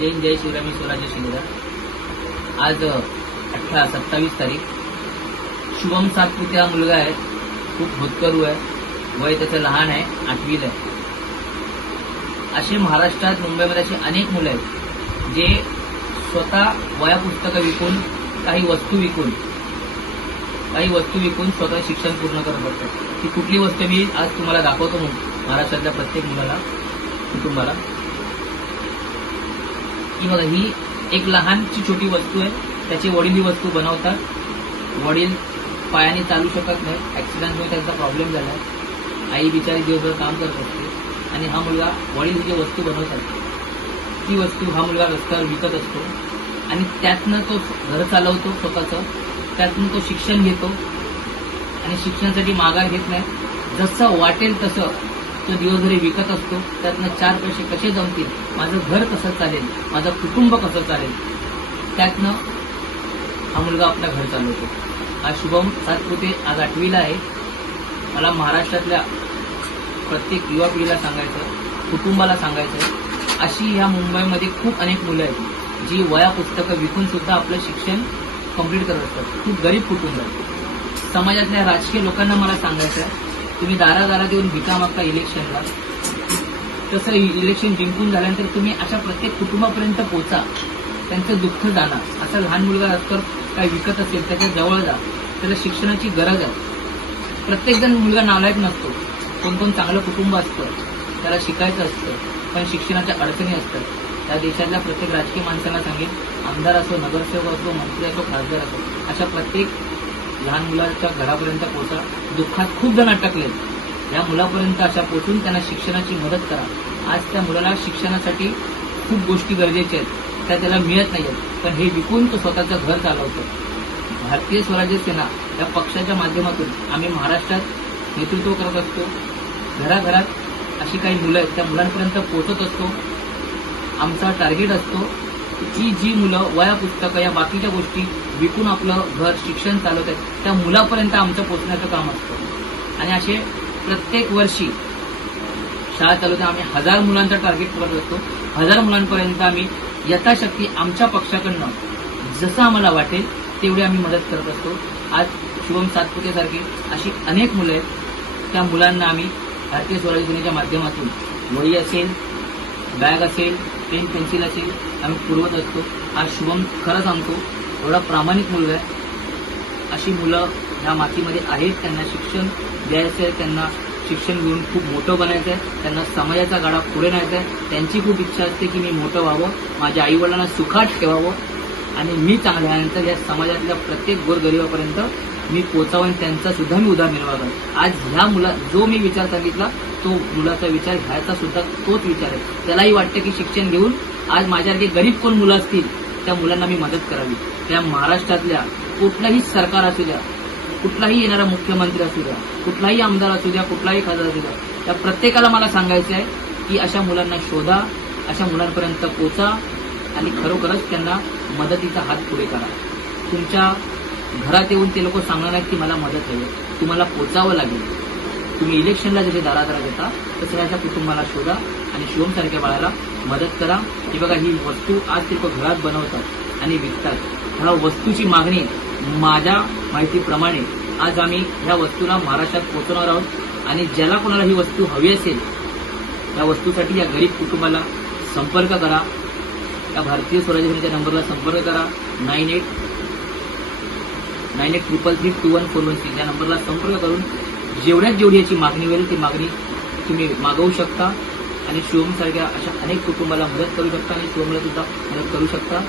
जय हिंद, जय शिवराय. मी स्वराज्य शिलेदार. आज 27 तारीख. शुभम सातपुते हा मुलगा आहे, खूप होतकरू आहे, वय त्याचं लहान आहे, 8वीला आहे. असे महाराष्ट्रात मुंबईमध्ये असे अनेक मुलं आहेत जे स्वतः वया पुस्तकं विकून काही वस्तू विकून स्वतः शिक्षण पूर्ण करत असतात. ती कुठली वस्तू मी आज तुम्हाला दाखवतो महाराष्ट्रातल्या प्रत्येक मुलाला, कुटुंबाला. ही बघा, ही एक लहानची छोटी वस्तू आहे. त्याचे वडील ही वस्तू बनवतात. वडील पायाने चालू शकत नाही, ऍक्सिडेंटमुळे त्यांचा प्रॉब्लेम झाला. आई बिचारी दिवसभर काम करत असते आणि हा मुलगा, वडील जी वस्तू बनवतात ती वस्तू हा मुलगा रस्त्यावर विकत असतो आणि त्यातनं तो घर चालवतो स्वतःचं. त्यातून तो शिक्षण घेतो आणि शिक्षणासाठी माघार घेत नाही. जसं वाटेल तसं तो दिवसभर विकत असतो. त्यातनं 4 पैसे कसे जमतील, माझं घर कसं चालेल, माझं कुटुंब कसं चालेल, त्यातनं हा मुलगा आपलं घर चालवतो. हा शुभम सातपुते आज 8वीला आहे. मला महाराष्ट्रातल्या प्रत्येक युवा पिढीला सांगायचं, कुटुंबाला सांगायचं, अशी ह्या मुंबईमध्ये खूप अनेक मुलं आहेत जी वया पुस्तकं विकून सुद्धा आपलं शिक्षण कंप्लीट करत असतात. खूप गरीब कुटुंब आहे. समाजातल्या राजकीय लोकांना मला सांगायचं आहे, तुम्ही दारादारात येऊन भिका मागता इलेक्शनला, तसं इलेक्शन जिंकून झाल्यानंतर तुम्ही अशा प्रत्येक कुटुंबापर्यंत पोहोचा, त्यांचं दुःख जाणा. असा लहान मुलगा तर काही विकत असेल त्याच्या जवळ जा, त्याला शिक्षणाची गरज आहे. प्रत्येकजण मुलगा नालायक नसतो. कोण कोण चांगलं कुटुंब असतं, त्याला शिकायचं असतं, पण शिक्षणाच्या अडचणी असतात. त्या देशातल्या प्रत्येक राजकीय माणसांना सांगेल, आमदार असो, नगरसेवक असो, मंत्री असो, खासदार असो, अशा प्रत्येक लहान मुलाच्या घरापर्यंत पोहोचा. दुःखात खूप जण अटकलेत, या मुलापर्यंत अशा पोहोचून त्यांना शिक्षणाची मदत करा. आज त्या मुलाला शिक्षणासाठी खूप गोष्टी गरजेच्या आहेत, त्या त्याला मिळत नाहीत, पण हे विकून तो स्वतःचं घर चालवतो. भारतीय स्वराज्य सेना या पक्षाच्या माध्यमातून आम्ही महाराष्ट्रात नेतृत्व करत असतो. घराघरात अशी काही मुलं आहेत, त्या मुलांपर्यंत पोहोचत असतो. आमचा टार्गेट असतो की जी मुलं वया पुस्तकं या बाकीच्या गोष्टी विकून आपलं घर शिक्षण चालवत आहेत, त्या मुलापर्यंत आमचं पोहोचण्याचं काम असतं. आणि असे प्रत्येक वर्षी शाळा चालवते आम्ही 1000 मुलांचा टार्गेट करत असतो. 1000 मुलांपर्यंत आम्ही यथाशक्ती आमच्या पक्षाकडनं जसं आम्हाला वाटेल तेवढी आम्ही मदत करत असतो. आज शुभम सातपुते सारखी अशी अनेक मुलं आहेत, त्या मुलांना आम्ही भारतीय स्वराज्य सेनेच्या माध्यमातून वही असेल, बॅग असेल, पेन पेन्सिल असेल आम्ही पुरवत असतो. आज शुभम खरं सांगतो एवढा प्रामाणिक मुलगा आहे. अशी मुलं ह्या मातीमध्ये आहेत, त्यांना शिक्षण द्यायचं आहे, त्यांना शिक्षण घेऊन खूप मोठं बनायचं आहे, त्यांना समाजाचा गाडा पुढे न्यायचा आहे. त्यांची खूप इच्छा असते की मी मोठं व्हावं, माझ्या आईवडिलांना सुखात ठेवावं आणि मी चांगलं झाल्यानंतर या समाजातल्या प्रत्येक गोरगरिबापर्यंत मी पोचावं आणि त्यांचा सुद्धा मी उदरनिर्वाह करेन. आज ह्या मुला जो मी विचार सांगितला तो मुलाचा विचार घ्यायचा सुद्धा तोच विचार आहे. त्यालाही वाटतं की शिक्षण घेऊन आज माझ्यासारखे गरीब कोण मुलं असतील त्या मुलांना मी मदत करावी. त्या महाराष्ट्रातल्या कुठलाही सरकार असू द्या, कुठलाही येणारा मुख्यमंत्री असू द्या, कुठलाही आमदार असू द्या, कुठलाही खासदार असू द्या, त्या प्रत्येकाला मला सांगायचं आहे की अशा मुलांना शोधा, अशा मुलांपर्यंत पोचा आणि खरोखरच त्यांना मदतीचा हात पुढे करा. तुमच्या घरात येऊन ते लोक सांगणार नाहीत की मला मदत हवी, तुम्हाला पोचावं लागेल. तुम्ही इलेक्शनला जसे दारादारा देता तसं याच्या कुटुंबाला शोधा आणि शिवमसारख्या बाळाला मदत करा. ही बघा, ही वस्तू आज ते लोक घरात बनवतात आणि विकतात. ह्या वस्तूची मागणी माझ्या माहितीप्रमाणे आज आम्ही ह्या वस्तूला महाराष्ट्रात पोहोचवणार आहोत आणि ज्याला कोणाला ही वस्तू हवी असेल या वस्तूसाठी या गरीब कुटुंबाला संपर्क करा. या भारतीय स्वराज्य सेनेच्या नंबरला संपर्क करा. 9833332141 या नंबरला संपर्क करून जेवढ्यात जेवढी याची मागणी होईल ती मागणी तुम्ही मागवू शकता आणि शिवमसारख्या अशा अनेक कुटुंबाला मदत करू शकता आणि शिवमला सुद्धा मदत करू शकता.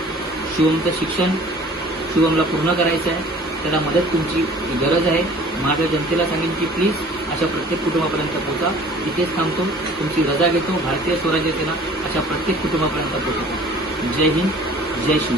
शिवमचं शिक्षण शिवमला पूर्ण करायचं आहे, त्याला मदत तुमची गरज आहे. माझ्या जनतेला सांगेन की प्लीज अशा प्रत्येक कुटुंबापर्यंत पोहोचा. तिथेच थांबतो, तुमची रजा घेतो. भारतीय स्वराज्य सेना अशा प्रत्येक कुटुंबापर्यंत पोहोचतो. जय हिंद, जय शिव.